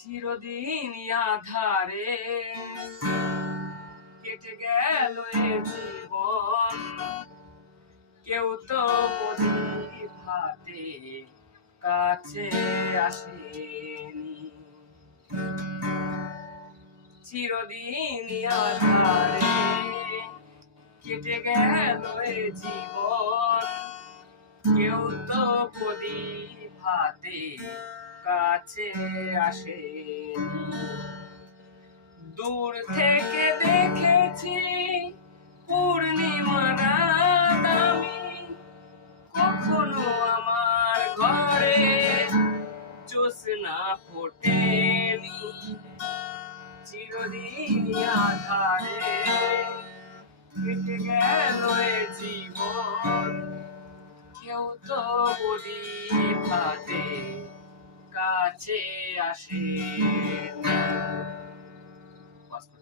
চিরদিন আধারে কেটে গেল এ জীবন, কেউ তো প্রদীপ হাতে কাছে আসেনি। চিরদিন আধারে কেটে গেল এ জীবন, কেউ তো প্রদীপ হাতে কাছে আসেনি। দূর থেকে দেখেছি পূর্ণিমা রাত আমি, কখনো আমার ঘরে জ্যোৎস্না ফোটেনি। চিরদিন আধারে কেটে গেল এ জীবন, কেউ তো প্রদীপ হাতে কাছে আসে।